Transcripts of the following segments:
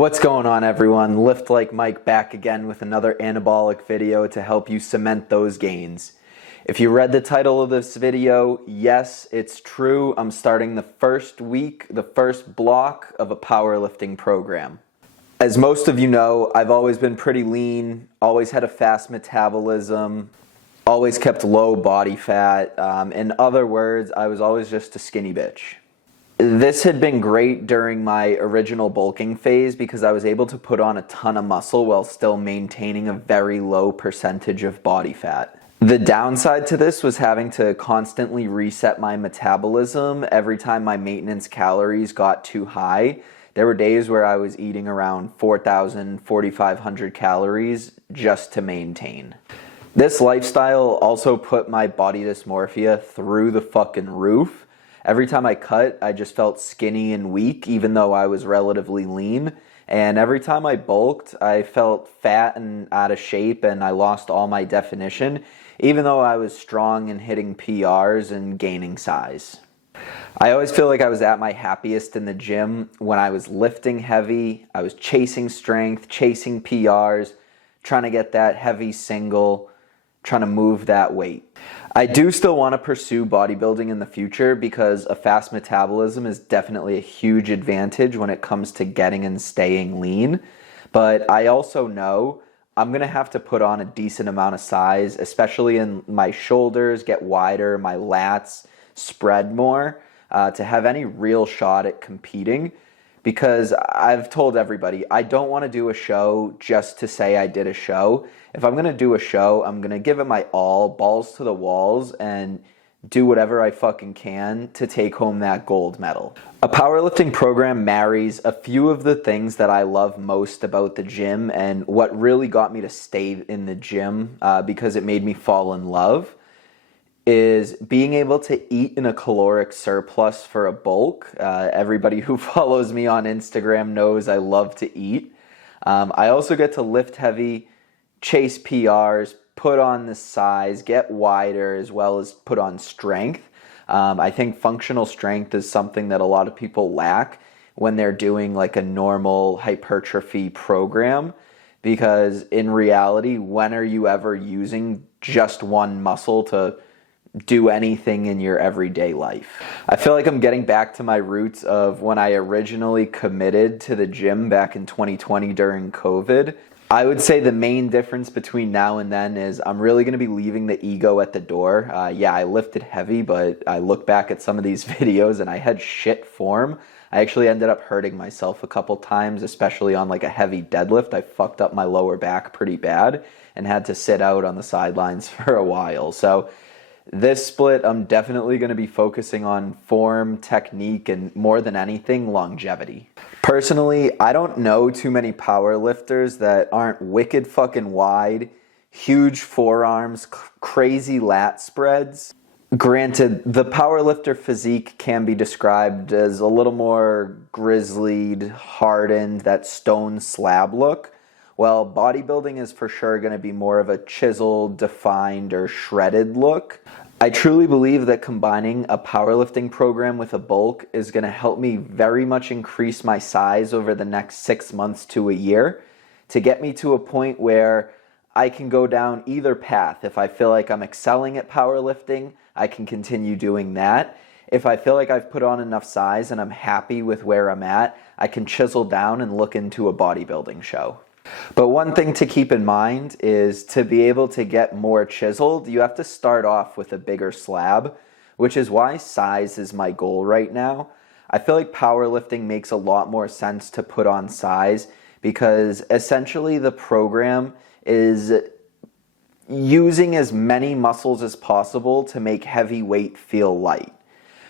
What's going on, everyone? Lift Like Mike back again with another anabolic video to help you cement those gains. If you read the title of this video, yes, it's true. I'm starting the first week, the first block of a powerlifting program. As most of you know, I've always been pretty lean, always had a fast metabolism, always kept low body fat. In other words, I was always just a skinny bitch. This had been great during my original bulking phase because I was able to put on a ton of muscle while still maintaining a very low percentage of body fat. The downside to this was having to constantly reset my metabolism every time my maintenance calories got too high. There were days where I was eating around 4,000, 4,500 calories just to maintain. This lifestyle also put my body dysmorphia through the fucking roof. Every time I cut, I just felt skinny and weak, even though I was relatively lean. And every time I bulked, I felt fat and out of shape, and I lost all my definition, even though I was strong and hitting PRs and gaining size. I always feel like I was at my happiest in the gym when I was lifting heavy, I was chasing strength, chasing PRs, trying to get that heavy single, trying to move that weight. I do still want to pursue bodybuilding in the future because a fast metabolism is definitely a huge advantage when it comes to getting and staying lean. But I also know I'm going to have to put on a decent amount of size, especially in my shoulders, get wider, my lats spread more, to have any real shot at competing. Because I've told everybody, I don't want to do a show just to say I did a show. If I'm going to do a show, I'm going to give it my all, balls to the walls, and do whatever I fucking can to take home that gold medal. A powerlifting program marries a few of the things that I love most about the gym and what really got me to stay in the gym because it made me fall in love is being able to eat in a caloric surplus for a bulk. Everybody who follows me on Instagram knows I love to eat. I also get to lift heavy, chase PRs, put on the size, get wider, as well as put on strength. I think functional strength is something that a lot of people lack when they're doing like a normal hypertrophy program, because in reality, when are you ever using just one muscle to do anything in your everyday life? I feel like I'm getting back to my roots of when I originally committed to the gym back in 2020 during COVID. I would say the main difference between now and then is I'm really going to be leaving the ego at the door. Yeah, I lifted heavy, but I look back at some of these videos and I had shit form. I actually ended up hurting myself a couple times, especially on like a heavy deadlift. I fucked up my lower back pretty bad and had to sit out on the sidelines for a while. So this split, I'm definitely going to be focusing on form, technique, and more than anything, longevity. Personally, I don't know too many power lifters that aren't wicked fucking wide, huge forearms, crazy lat spreads. Granted, the powerlifter physique can be described as a little more grizzlied, hardened, that stone slab look. Well, bodybuilding is for sure going to be more of a chiseled, defined, or shredded look. I truly believe that combining a powerlifting program with a bulk is going to help me very much increase my size over the next 6 months to a year to get me to a point where I can go down either path. If I feel like I'm excelling at powerlifting, I can continue doing that. If I feel like I've put on enough size and I'm happy with where I'm at, I can chisel down and look into a bodybuilding show. But one thing to keep in mind is to be able to get more chiseled, you have to start off with a bigger slab, which is why size is my goal right now. I feel like powerlifting makes a lot more sense to put on size because essentially the program is using as many muscles as possible to make heavy weight feel light.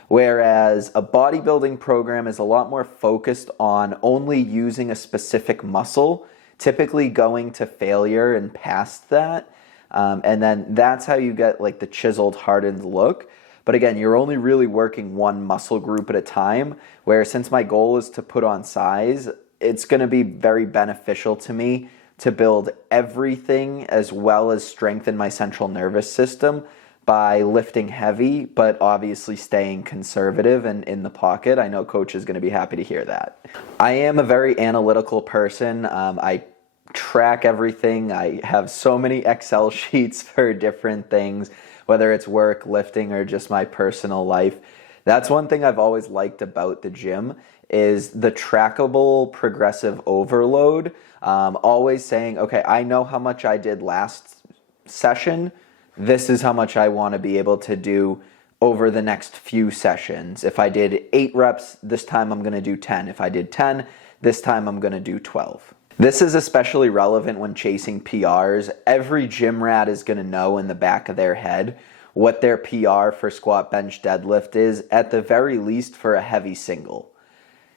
Whereas a bodybuilding program is a lot more focused on only using a specific muscle, typically going to failure and past that. And then that's how you get like the chiseled, hardened look. But again, you're only really working one muscle group at a time, where since my goal is to put on size, it's going to be very beneficial to me to build everything as well as strengthen my central nervous system by lifting heavy, but obviously staying conservative and in the pocket. I know Coach is going to be happy to hear that. I am a very analytical person. I track everything. I have so many Excel sheets for different things, whether it's work, lifting, or just my personal life. That's one thing I've always liked about the gym is the trackable progressive overload. Always saying, okay, I know how much I did last session. This is how much I want to be able to do over the next few sessions. If I did 8 reps, this time I'm going to do 10. If I did 10, this time I'm going to do 12. This is especially relevant when chasing PRs. Every gym rat is going to know in the back of their head what their PR for squat, bench, deadlift is, at the very least for a heavy single.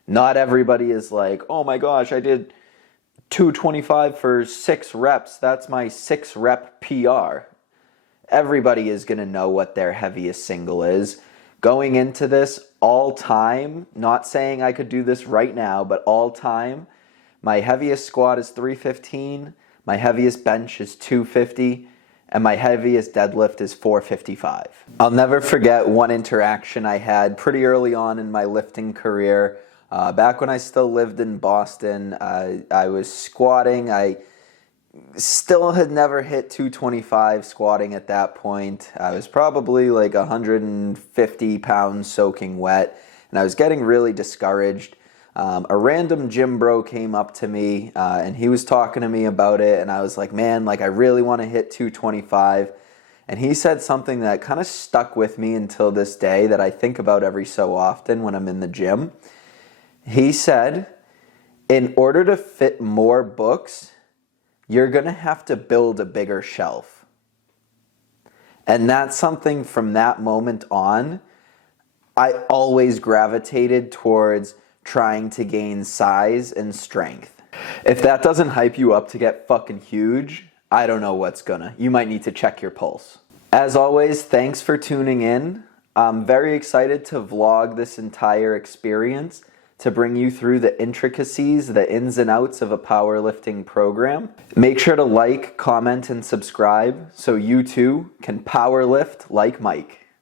Not everybody is like, oh my gosh, I did 225 for 6 reps. That's my 6 rep PR. Everybody is going to know what their heaviest single is. Going into this all time, not saying I could do this right now, but all time, my heaviest squat is 315, my heaviest bench is 250, and my heaviest deadlift is 455. I'll never forget one interaction I had pretty early on in my lifting career. Back when I still lived in Boston, I was squatting. I still had never hit 225 squatting at that point. I was probably like 150 pounds soaking wet, and I was getting really discouraged. A random gym bro came up to me and he was talking to me about it, and I was like, man, like I really want to hit 225. And he said something that kind of stuck with me until this day that I think about every so often when I'm in the gym. He said, in order to fit more books, you're going to have to build a bigger shelf. And that's something from that moment on, I always gravitated towards trying to gain size and strength. If that doesn't hype you up to get fucking huge, I don't know what's gonna. You might need to check your pulse. As always, thanks for tuning in. I'm very excited to vlog this entire experience, to bring you through the intricacies, the ins and outs of a powerlifting program. Make sure to like, comment, and subscribe so you too can powerlift like Mike.